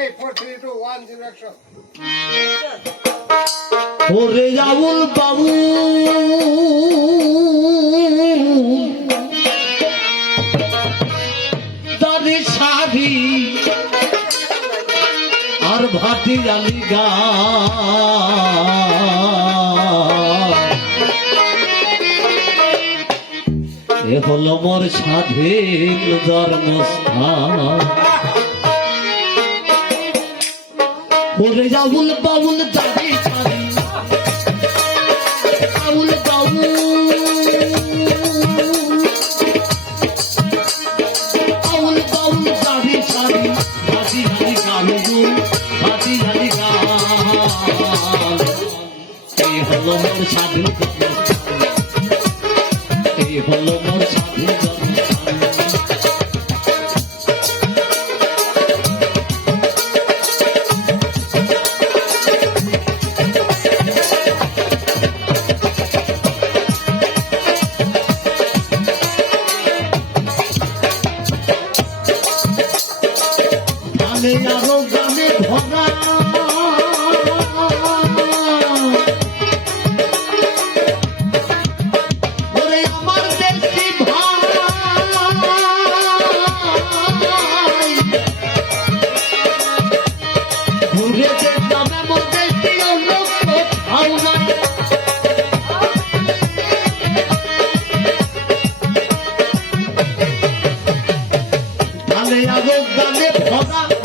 Five ওরে রাহুল বাবু। দাদি সাধি আর ভাতি আলি গা। এ হল মোর সাধীন ধর্মস্থান ஒரு அவள் பவுன் தடி அவள் பவுன் அவள் பவுன் தடி சாரி হাসি হাসি গানো হাসি হাসি গান এই হলো মোর সাধু এই হলো মোর সাধু দাদা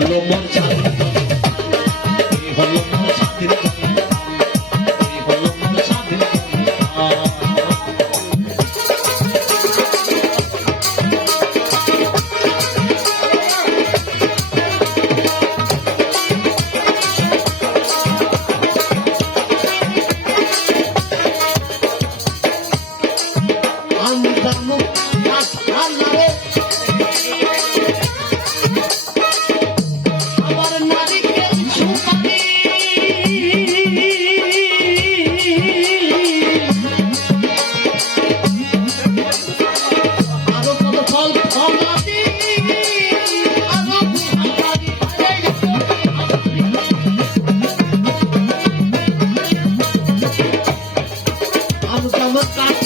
Colombia.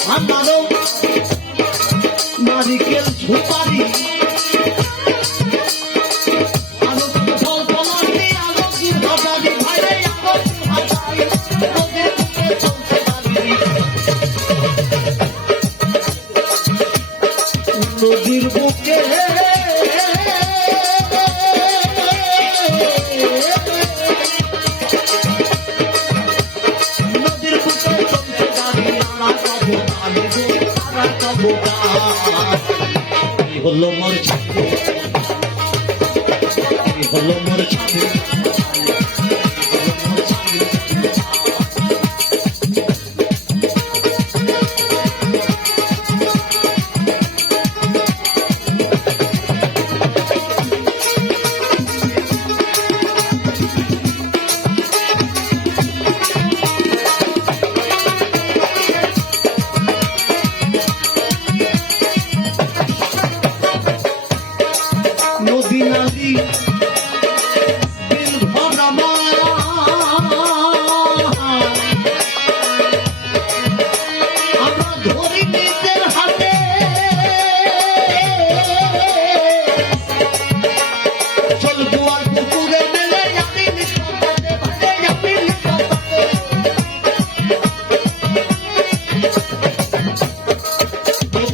আমারও নারিকেল সুপারি হলো মোর ছাতে হলো মোর ছাতে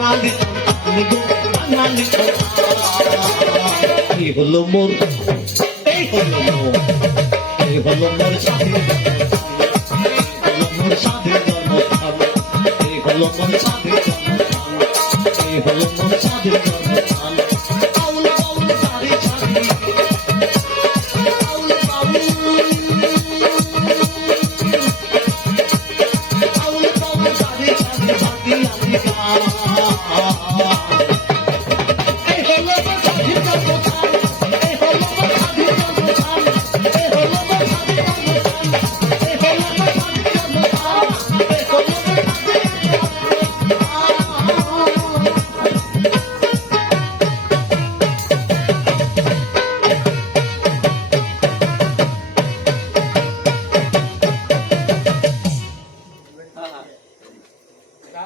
বাঙালি বাঙালি এই